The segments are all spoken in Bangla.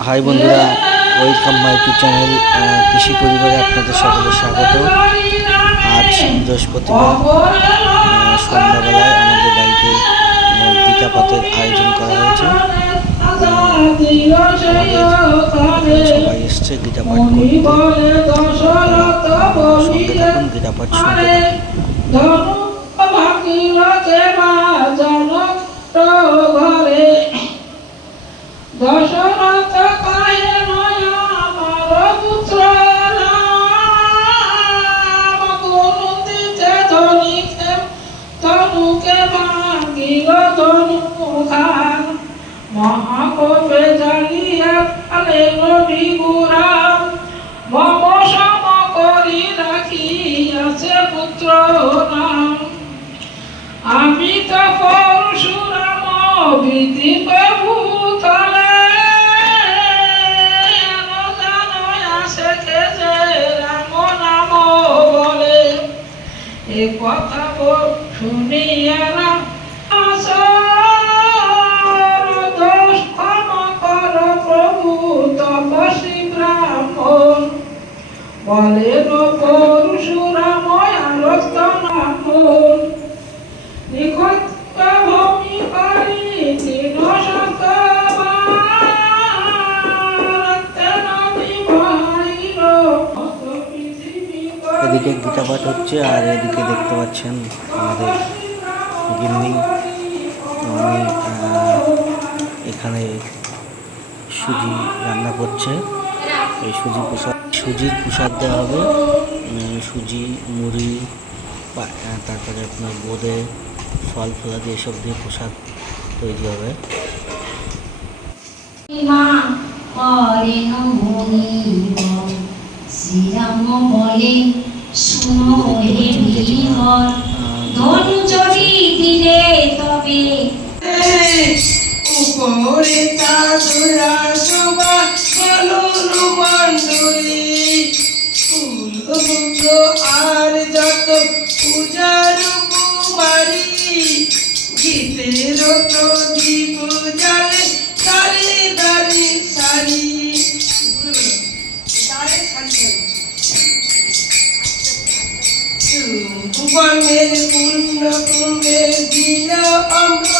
হাই বন্ধুরা ওয়েলকাম মাই ইউটিউব চ্যানেল কৃষি পরিবারে আপনাদের সকলের স্বাগত। আজ বৃহস্পতিবার সন্ধ্যাবেলায় আমাদের বাড়িতে আহ, গীতা পাতের আয়োজন করা হয়েছে। সবাই এসছে গীতা পাঠ করতে। সঙ্গে থাকুন গীতা পাঠ শুনতে গুরাম মম সম করি রাখিয়াছে পুত্র নাম আমি তো পরশুরাম ভীতি প্রভু তলে আসে কে যে রাম নাম বলে। এ কথা বল তিন এদিকে গীতা পাঠ হচ্ছে আর এদিকে দেখতে পাচ্ছেন আমাদের গিন্নি। আমি এখানে সুজি রান্না করছে। এই সুজি প্রসাদ সুজির প্রসাদ দেওয়া হবে। সুজি, মুড়ি তারপরে আপনার বোঁদে ফল ফলাদি এসব দিয়ে প্রসাদ তৈরি হবে। মনিব শ্রীরাম বলেন শুনো হে ফুলগুলো আর যত পূজার কুমারী, গীতের প্রদীপ জালে সারি দারি সারি। বনের পূর্ণ কুম্ভে দিল বাক্য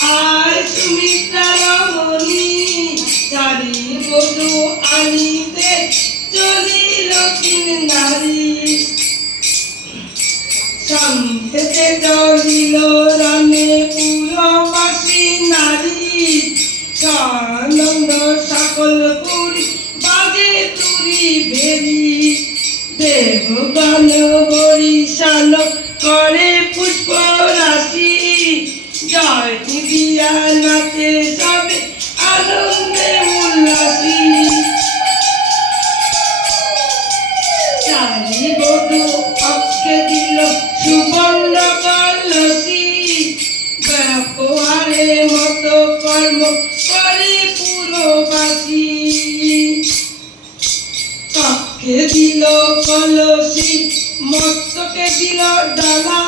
কই আয় সুমিত্রা চারি বধু আনিতে চলিল নারী। সঙ্গেতে চলিল রণে পুরবাসী নারী। সানন্দ সকল পুরী বাজে তুরি ভেরি। দেবগান বরিশান করে কর্ম করে পুরবাসী। পক্ষে দিল কলসি, মস্তকে দিল ডালা।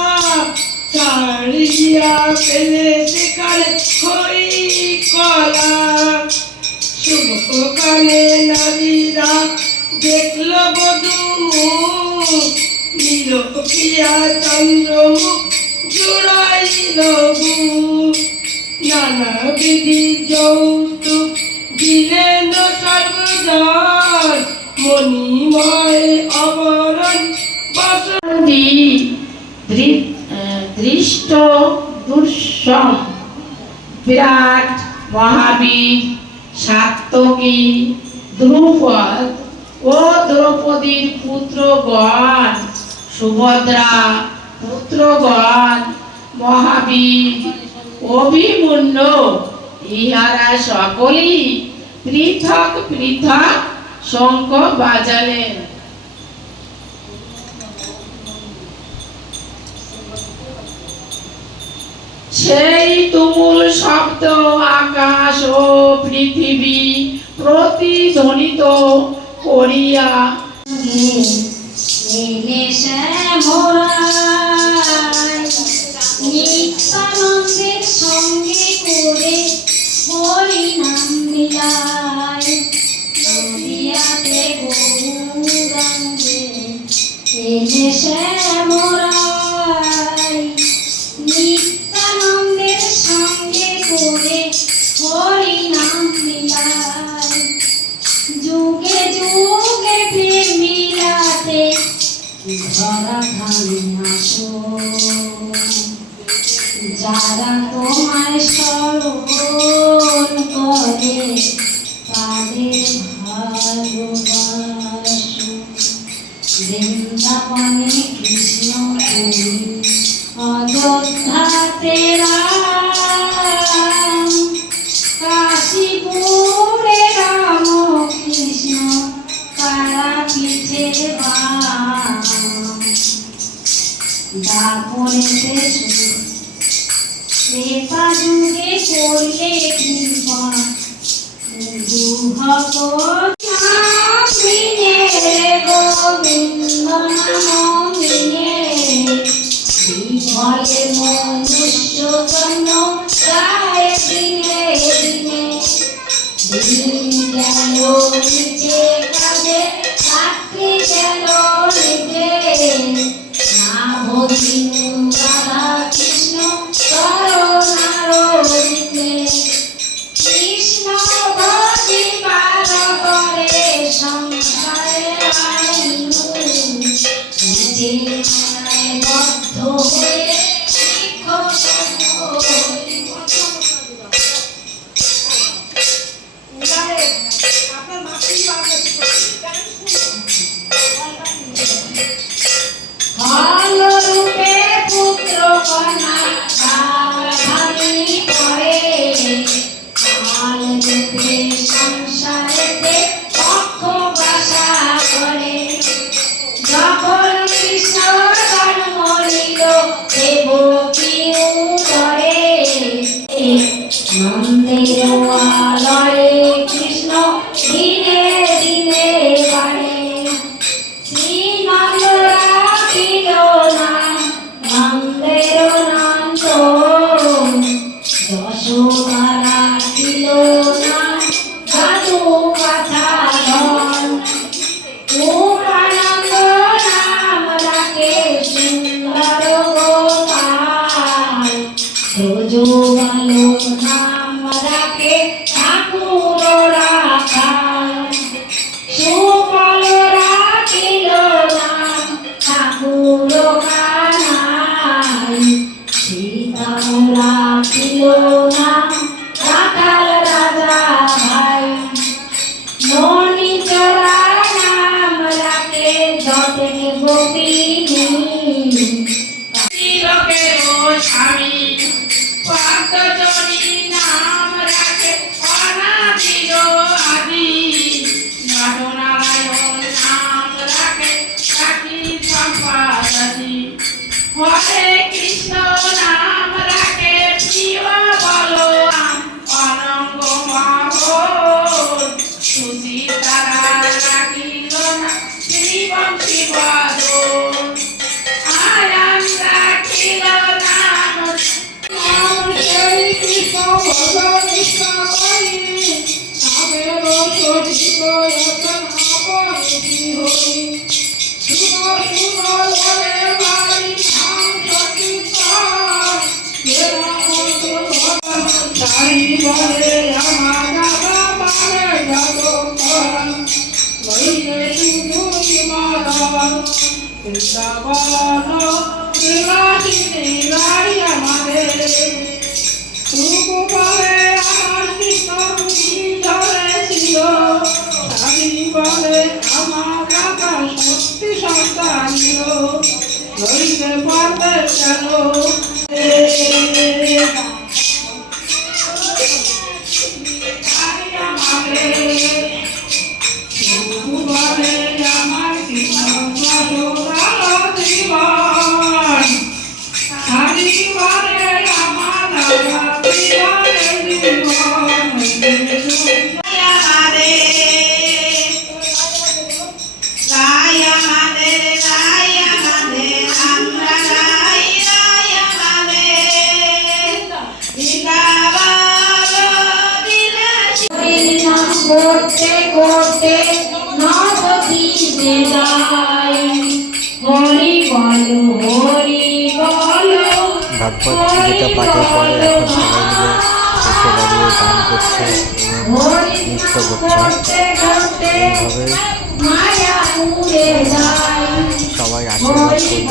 ছাড়িয়া পেলে সেখানে হই কলা। শুভ কানে নারীরা দেখল বধু। নীল পিয়া চন্দ্রমুখ জুড়াইল বুক নানা বিধি যৌতুক দিলেন সর্বজন মণিময় অবরণ বসন্তি বিরাট মহাবীর, সাত্তকী, ধ্রুপদ ও দ্রৌপদীর পুত্রগণ, সুভদ্রা পুত্রগণ, মহাবীর। অভিমুণ্ড। ইহারা সকলেই পৃথক পৃথক শঙ্খ বাজালেন। সেই তুমুল শব্দ আকাশ ও পৃথিবী প্রতিধ্বনিত করিয়া মোরা এলে শ্যামরায় নিত্যানন্দের সঙ্গে করে হরিনাম মিলায় যুগে যুগে প্রেম মিলাতে ধরা ধানে আসো। যারা তোমায় স্মরণ করে বৃন্দাবনে কৃষ্ণ করি অযোধ্যাতে কৃষ্ণ তারাপীঠে বাম দাপনেতে ত্রেতা যুগে করলে কৃপা দুহক গায়ে দিনে দিনে দিন গেল নিচে কাজে রাত্রি গেল নিচে না ভজিন রাধা কৃষ্ণ করুণার দিনে কৃষ্ণ ভজিবার করে সংসারে আইনু নিজে স্বামী পদ্মজনী নাম রাখে অনাদির আদি। নটনারায়ণ নাম রাখে রাখি সম্পাদী হরে কৃষ্ণ নাম রাখে প্রিয় বলরাম, অনঙ্গ মহোর সুশী তারা রাখিল না, শ্রীবংশী বলে আমার দাদা পারে যাব লইলে শুধু মারা বৃন্দাবন বিলাসিনী রাই আমাদের তবু বলে আমার বুদ্ধি ধরেছিল স্বামী বলে আমার কাকা শক্তি সন্তানিল লইতে পারবে কেন ভাগবত গীতা পাঠের পরে এখন সবাই মিলে এসে লাগিয়ে গান করছে নৃত্য করছে। সবাই আশীর্বাদ করবে।